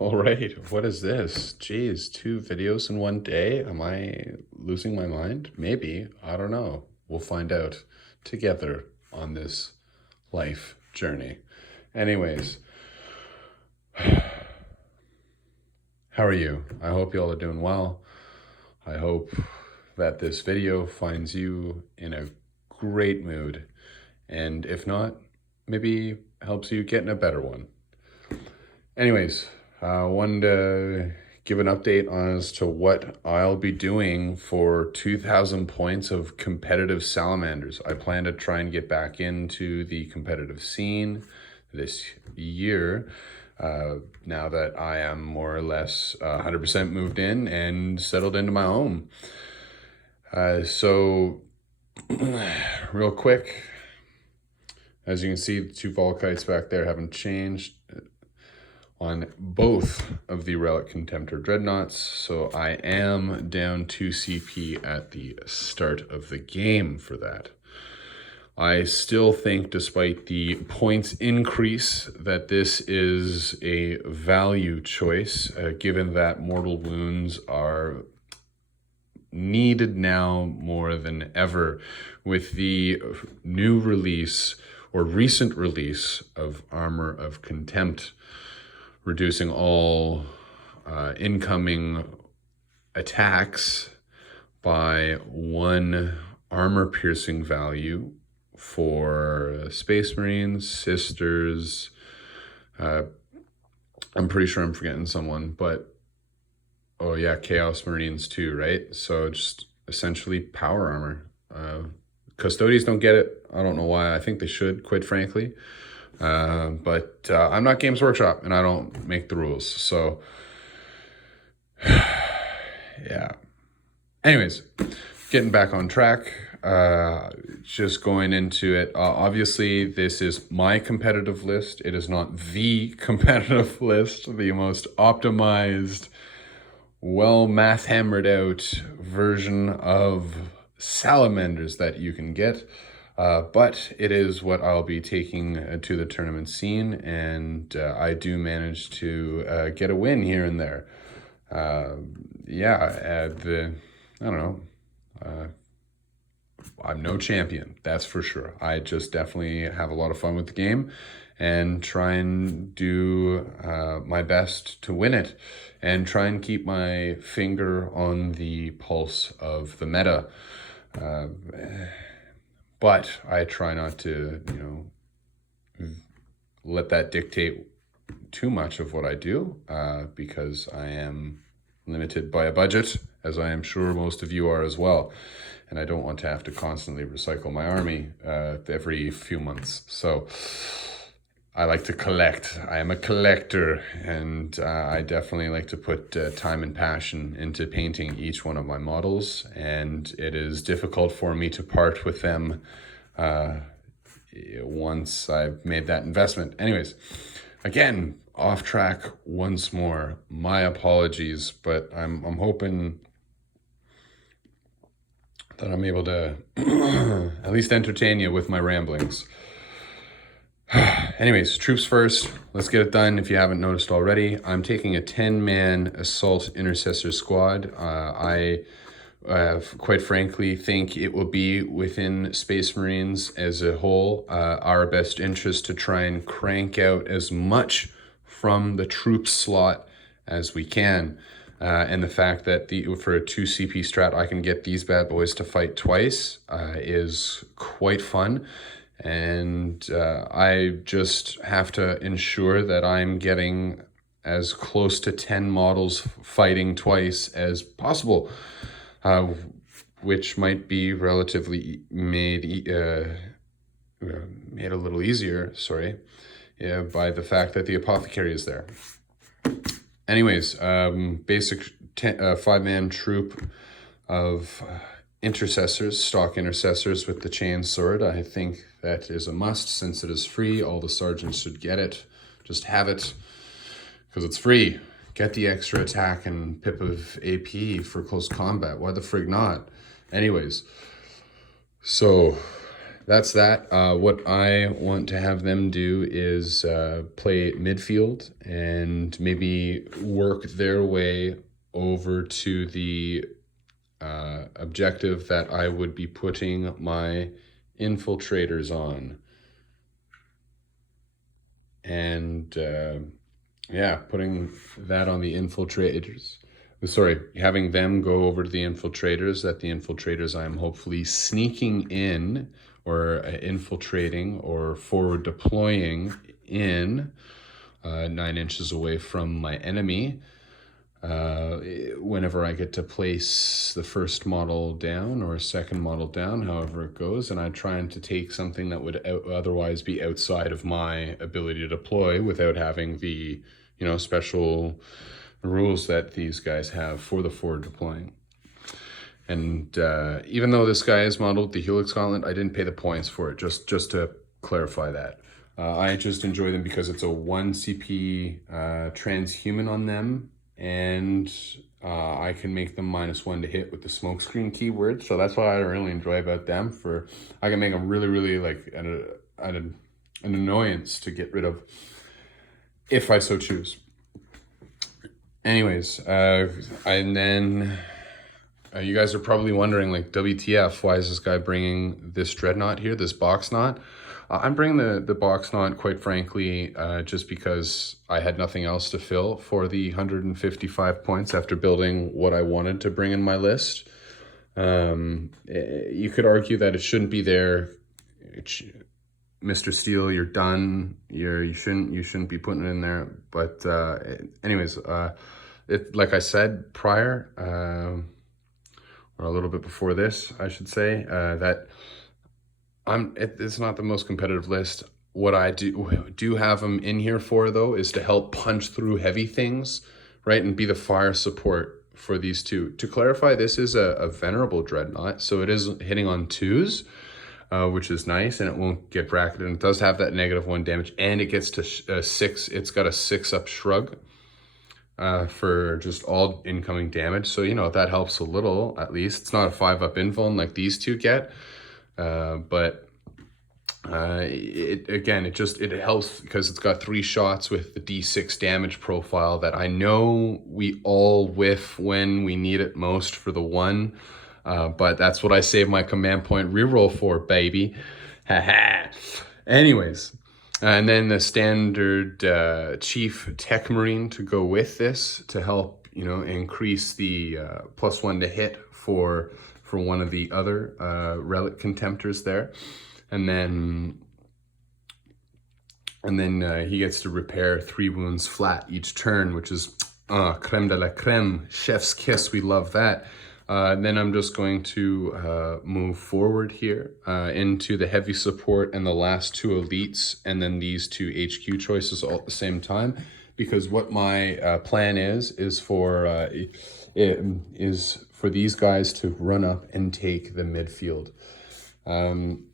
All right, what is this? Geez, 2 videos in one day? Am I losing my mind? Maybe. I don't know. We'll find out together on this life journey. Anyways, how are you? I hope you all are doing well. I hope that this video finds you in a great mood. And if not, maybe helps you get in a better one. Anyways, I wanted to give an update as to what I'll be doing for 2,000 points of competitive Salamanders. I plan to try and get back into the competitive scene this year, now that I am more or less 100% moved in and settled into my home. So, real quick, as you can see, the 2 Volkites back there haven't changed on both of the Relic Contemptor Dreadnoughts, so I am down 2 CP at the start of the game for that. I still think, despite the points increase, that this is a value choice, given that mortal wounds are needed now more than ever with the new release or recent release of Armor of Contempt, reducing all incoming attacks by 1 armor-piercing value for Space Marines, Sisters. I'm pretty sure I'm forgetting someone, but oh yeah, Chaos Marines too, right? So just essentially power armor. Custodians don't get it. I don't know why. I think they should, quite frankly. But I'm not Games Workshop, and I don't make the rules. So, yeah. Anyways, getting back on track. Just going into it. Obviously, this is my competitive list. It is not the competitive list, the most optimized, well math hammered out version of Salamanders that you can get. But it is what I'll be taking to the tournament scene, and I do manage to get a win here and there. I don't know, I'm no champion, that's for sure. I just definitely have a lot of fun with the game and try and do my best to win it and try and keep my finger on the pulse of the meta. But I try not to, let that dictate too much of what I do, because I am limited by a budget, as I am sure most of you are as well. And I don't want to have to constantly recycle my army every few months. So I like to collect. I am a collector, and I definitely like to put time and passion into painting each one of my models, and it is difficult for me to part with them once I've made that investment. Anyways, again, off track once more. My apologies, but I'm hoping that I'm able to at least entertain you with my ramblings. Anyways, troops first. Let's get it done. If you haven't noticed already, I'm taking a 10-man assault intercessor squad. I quite frankly think it will be within Space Marines as a whole our best interest to try and crank out as much from the troop slot as we can. And the fact that for a 2 CP strat, I can get these bad boys to fight twice is quite fun. And I just have to ensure that I'm getting as close to 10 models fighting twice as possible, which might be relatively made a little easier, by the fact that the apothecary is there. Anyways, basic 5-man troop of intercessors, stock intercessors with the chain sword. I think that is a must since it is free. All the sergeants should get it. Just have it because it's free. Get the extra attack and pip of AP for close combat. Why the frig not? Anyways, so that's that. What I want to have them do is play midfield and maybe work their way over to the objective that I would be putting my infiltrators on. And yeah, putting that on the infiltrators. Sorry, having them go over to the infiltrators, that the infiltrators I'm hopefully sneaking in or infiltrating or forward deploying in 9 inches away from my enemy. Whenever I get to place the first model down or second model down, however it goes, and I try to take something that would otherwise be outside of my ability to deploy without having the, you know, special rules that these guys have for the forward deploying. And even though this guy is modeled the Helix Gauntlet, I didn't pay the points for it, just to clarify that. I just enjoy them because it's a 1 CP transhuman on them, and I can make them -1 to hit with the smokescreen keyword. So that's what I really enjoy about them. I can make them really like an annoyance to get rid of if I so choose. Anyways, and then you guys are probably wondering, like, WTF, why is this guy bringing this Dreadnought here, this box knot? I'm bringing the box knot, quite frankly, just because I had nothing else to fill for the 155 points after building what I wanted to bring in my list. You could argue that it shouldn't be there. Mr. Steele, you're done. You shouldn't be putting it in there. But anyways, like I said prior, or a little bit before this, I should say, that it's not the most competitive list. What I do have them in here for, though, is to help punch through heavy things, right, and be the fire support for these two. To clarify, this is a venerable Dreadnought, so it is hitting on 2s, which is nice, and it won't get bracketed. And it does have that -1 damage, and it gets to 6. It's got a 6-up shrug for just all incoming damage. So, you know, that helps a little, at least. It's not a 5-up invuln like these two get. But it helps because it's got 3 shots with the D6 damage profile that I know we all whiff when we need it most for the 1. But that's what I save my command point reroll for, baby. Haha. Anyways, and then the standard Chief Tech Marine to go with this to help, you know, increase the +1 to hit for one of the other relic contemptors there. And then he gets to repair 3 wounds flat each turn, which is creme de la creme, chef's kiss. We love that. Then I'm just going to move forward here into the heavy support and the last 2 elites, and then these 2 HQ choices all at the same time. Because what my plan is for these guys to run up and take the midfield.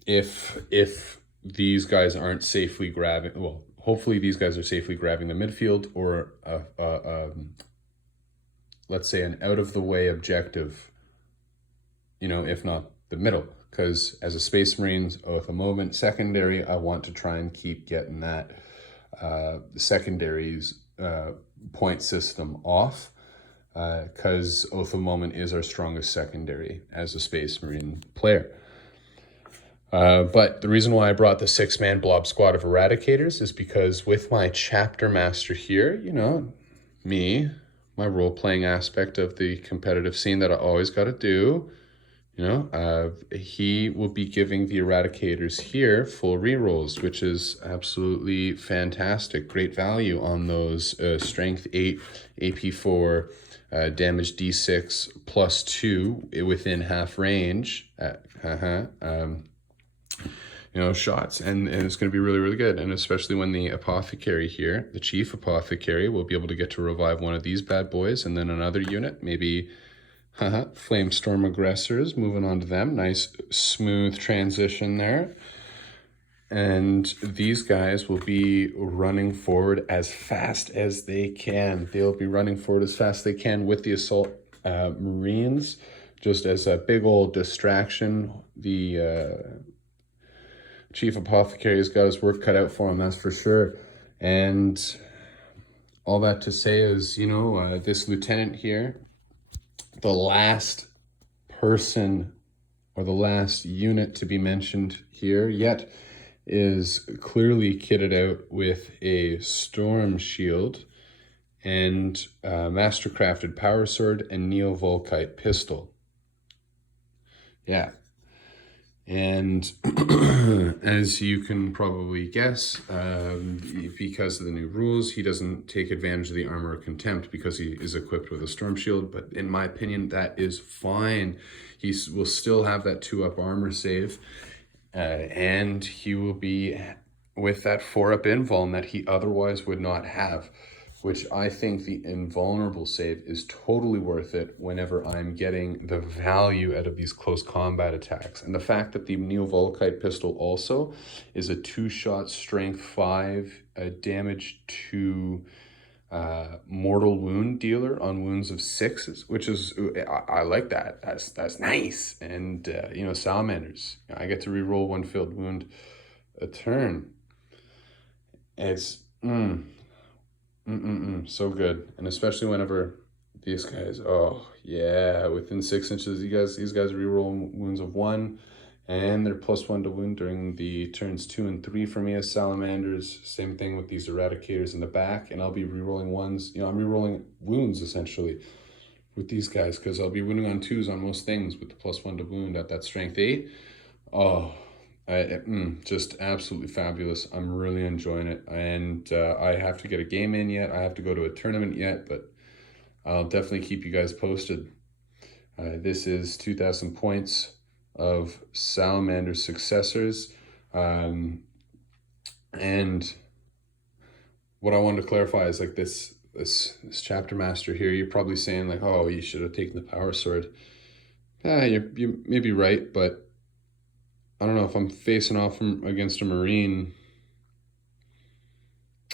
If these guys aren't safely grabbing, well, hopefully these guys are safely grabbing the midfield, or let's say an out-of-the-way objective, you know, if not the middle. Because as a Space Marines, at the moment, secondary, I want to try and keep getting that secondaries point system off, because Oath of Moment is our strongest secondary as a Space Marine player. But the reason why I brought the 6-man blob squad of Eradicators is because with my chapter master here, you know, my role-playing aspect of the competitive scene that I always got to do, you know, he will be giving the Eradicators here full rerolls, which is absolutely fantastic. Great value on those strength 8, AP 4, damage D6 +2 within half range. You know, shots, and it's going to be really, really good. And especially when the Apothecary here, the Chief Apothecary, will be able to get to revive one of these bad boys, and then another unit, maybe Flamestorm Aggressors, moving on to them. Nice, smooth transition there. And these guys will be running forward as fast as they can. They'll be running forward as fast as they can with the Assault Marines, just as a big old distraction. Chief Apothecary's got his work cut out for him, that's for sure. And all that to say is, you know, this lieutenant here, the last person or the last unit to be mentioned here yet, is clearly kitted out with a storm shield and mastercrafted power sword and neo-volkite pistol. Yeah. And as you can probably guess, because of the new rules, he doesn't take advantage of the armor of contempt because he is equipped with a storm shield. But in my opinion, that is fine. He will still have that 2-up armor save, and he will be with that 4-up invuln that he otherwise would not have, which I think the invulnerable save is totally worth it whenever I'm getting the value out of these close combat attacks. And the fact that the neo-volkite pistol also is a 2-shot strength 5 damage to mortal wound dealer on wounds of 6, which is, I like that. That's nice. And you know, Salamanders, I get to reroll 1 filled wound a turn. It's so good. And especially whenever these guys, oh yeah, within 6 inches, these guys reroll wounds of 1, and they're +1 to wound during the turns 2 and 3 for me as Salamanders. Same thing with these Eradicators in the back, and I'll be rerolling 1s. You know, I'm rerolling wounds essentially with these guys because I'll be winning on 2s on most things with the +1 to wound at that strength 8. Oh, just absolutely fabulous. I'm really enjoying it, and I have to get a game in yet. I have to go to a tournament yet, but I'll definitely keep you guys posted. This is 2,000 points of Salamander successors, and what I wanted to clarify is like this chapter master here. You're probably saying like, oh, you should have taken the power sword. Yeah, you may be right, but I don't know if I'm facing off against a Marine.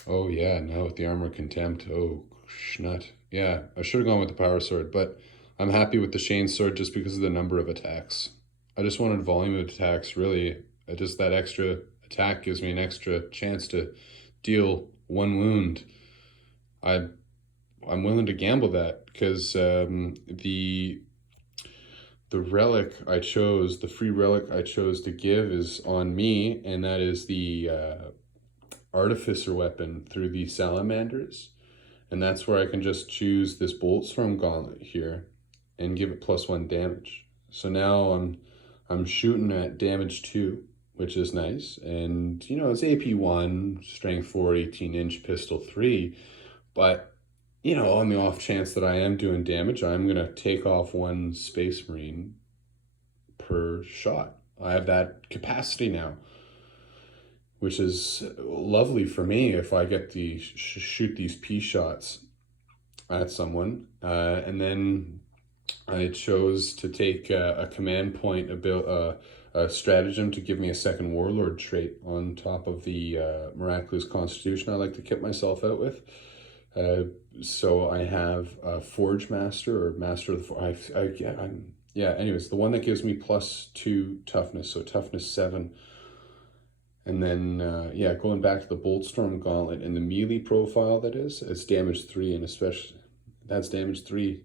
Oh yeah, now with the armor contempt. Oh, schnut. Yeah, I should have gone with the power sword, but I'm happy with the Shane sword just because of the number of attacks. I just wanted volume of attacks, really. Just that extra attack gives me an extra chance to deal 1 wound. I'm willing to gamble that because the relic I chose, the free relic I chose to give is on me, and that is the Artificer weapon through the Salamanders. And that's where I can just choose this Boltstorm Gauntlet here and give it +1 damage. So now I'm shooting at damage 2, which is nice. And, you know, it's AP 1, strength 4, 18-inch, pistol 3. But, you know, on the off chance that I am doing damage, I'm going to take off 1 Space Marine per shot. I have that capacity now, which is lovely for me if I get to shoot these P shots at someone. And then I chose to take a command point, a stratagem to give me a 2nd Warlord trait on top of the Miraculous Constitution I like to kit myself out with. So I have a Forge Master or Master of the Forge. Yeah, anyways, the one that gives me +2 toughness, so toughness 7. And then, yeah, going back to the Boltstorm Gauntlet and the melee profile that is, it's damage 3, and especially, that's damage 3.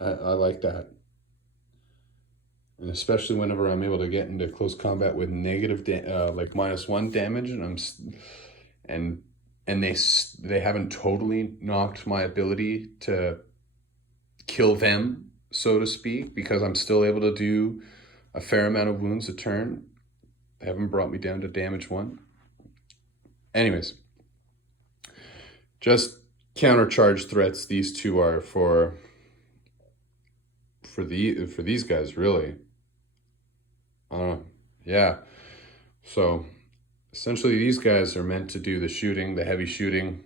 I like that. And especially whenever I'm able to get into close combat with negative, like -1 damage, and they haven't totally knocked my ability to kill them, so to speak, because I'm still able to do a fair amount of wounds a turn. They haven't brought me down to damage 1. Anyways, just countercharge threats these two are for these guys, really. Yeah. So essentially these guys are meant to do the shooting, the heavy shooting.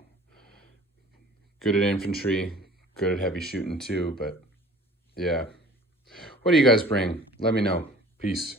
Good at infantry, good at heavy shooting too, but yeah. What do you guys bring? Let me know. Peace.